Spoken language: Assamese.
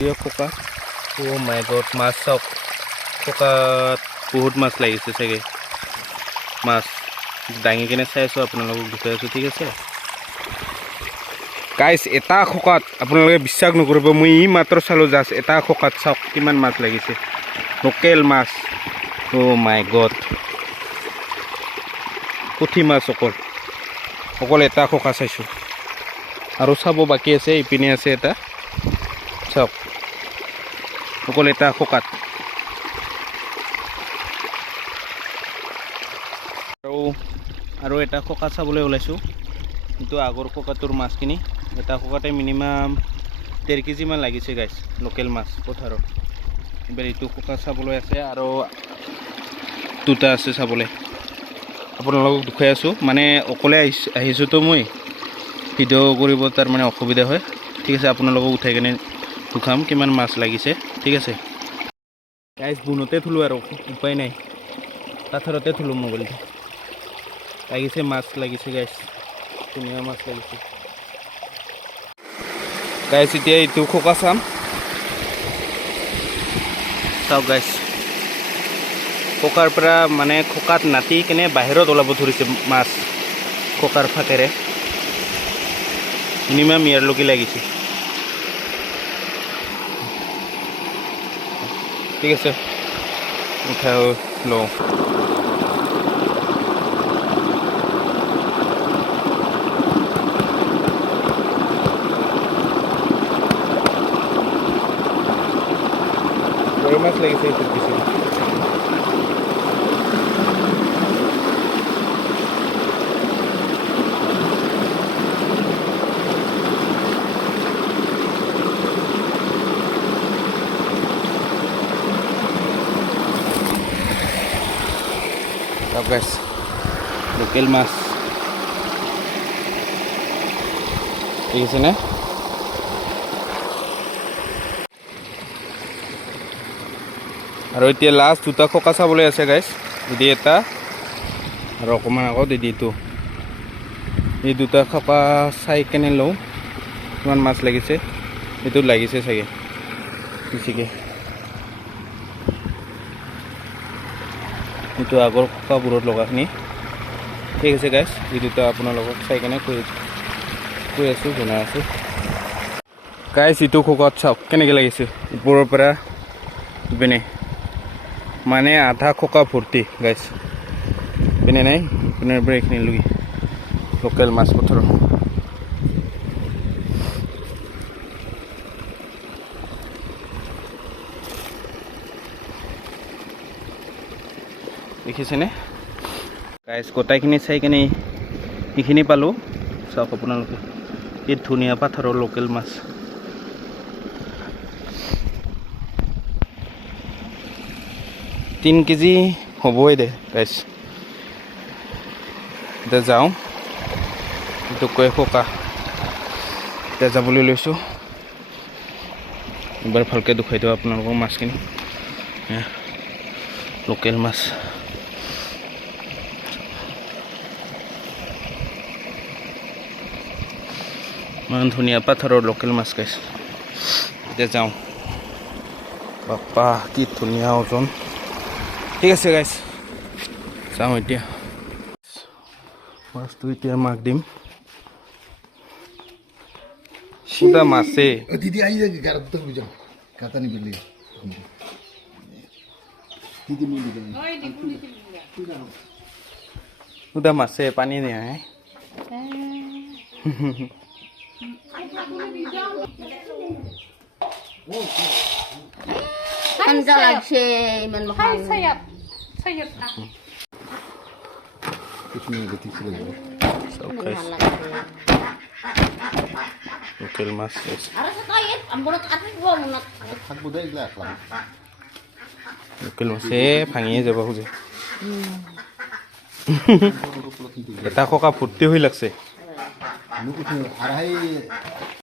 খোকা ও মাই গড মাছ চাওক খোকাত বহুত মাছ লাগিছে চাগে মাছ দাঙি কিনে চাই আছোঁ আপোনালোকক দেখুৱাই আছোঁ ঠিক আছে গাইছ এটা খোকাত আপোনালোকে বিশ্বাস নকৰিব মই ই মাত্ৰ চালোঁ জাষ্ট এটা খোকাত চাওক কিমান মাছ লাগিছে লোকেল মাছ ও মাই গড পুঠি মাছ অকল এটা খোকা চাইছোঁ আৰু চাব বাকী আছে ইপিনে আছে এটা চাওক অকল এটা খোকাত আৰু এটা খোকা চাবলৈ ওলাইছোঁ কিন্তু আগৰ খোকাটোৰ মাছখিনি এটা খোকাতে মিনিমাম 1.5 কেজি মান লাগিছে গাইছ লোকেল মাছ পথাৰত এবাৰ এইটো খোকা চাবলৈ আছে আৰু দুটা আছে চাবলৈ আপোনালোকক দেখুৱাই আছোঁ মানে অকলে আহিছোঁতো মই ভিডিঅ' কৰিব তাৰ মানে অসুবিধা হয় ঠিক আছে আপোনালোকক উঠাই কিনে দেখাম কিমান মাছ লাগিছে ঠিক আছে গাইছ বুনতে থলোঁ আৰু উপায় নাই পাথৰতে থলোঁ মোবাইলটো লাগিছে মাছ লাগিছে গাইছ ধুনীয়া মাছ লাগিছে গাইছ এতিয়া এইটো খোকা চাম চাওক গাইছ খোকাৰ পৰা মানে খোকাত নাটি কিনে বাহিৰত ওলাব ধৰিছে মাছ খোকাৰ ফাকেৰে মিনিমাম ইয়াৰলৈকে লাগিছে ঠিক আছে উঠাই লওঁ বড় মাছ লাগিছে এইটোত বেছি guys লোকেল মাছ ঠিক আছে না আৰু এতিয়া লাষ্ট দুটা খোকা চাবলৈ আছে গাইছ এদি এটা আৰু অকণমান আগত এদিটো এই দুটা খোকা চাই কেনে লওঁ কিমান মাছ লাগিছে এইটোত লাগিছে চাগে বেছিকৈ এইটো আগৰ খোকাবোৰত লগাখিনি ঠিক আছে গাইছ এই দুটা আপোনালোকক চাই কেনে কৈ আছোঁ জনাই আছোঁ গাইছ এইটো খোকাত চাওক কেনেকৈ লাগিছে ওপৰৰ পৰা ইপিনে মানে আধা খোকা ভৰ্তি গাইছ ইপিনে নাই ইপিনৰ পৰা এইখিনি লৈ লোকেল মাছ পথাৰৰ দেখিছেনে গাইছ গোটাইখিনি চাই কিনে এইখিনি পালোঁ চাওক আপোনালোকে এই ধুনীয়া পাথৰৰ লোকেল মাছ তিন কেজি হ'বই দে গাইছ এতিয়া যাওঁ এইটো কৈ খোকা এতিয়া যাবলৈ লৈছোঁ এবাৰ ভালকৈ দেখুৱাই দিওঁ আপোনালোকক মাছখিনি লোকেল মাছ ইমান ধুনীয়া পাথৰৰ লোকেল মাছ গাইছ এতিয়া যাওঁ বাপ্পা কি ধুনীয়া ওজন ঠিক আছে গাইছ যাওঁ এতিয়া মাছটো এতিয়া মাক দিম সুদা মাছে দিদি আহি যায় গাড়ত তো বুঝাও কাটা নি বিলি দিদি মুই দিদি সুদা মাছে পানী নিয়ে Anda লাগছে ইমান মহান sayap na. কিছু নিয়ে দেখি ছিল লোকেল মাছ গাইছ আরে সাইত আমবরত আতিক গো মনত থাকবো দে এগুলা রাখলাম লোকেল মাছে ভাঙিয়ে যাব খোজে এটা খোকা ভৰ্তি হৈ লাগছে আৰ হাই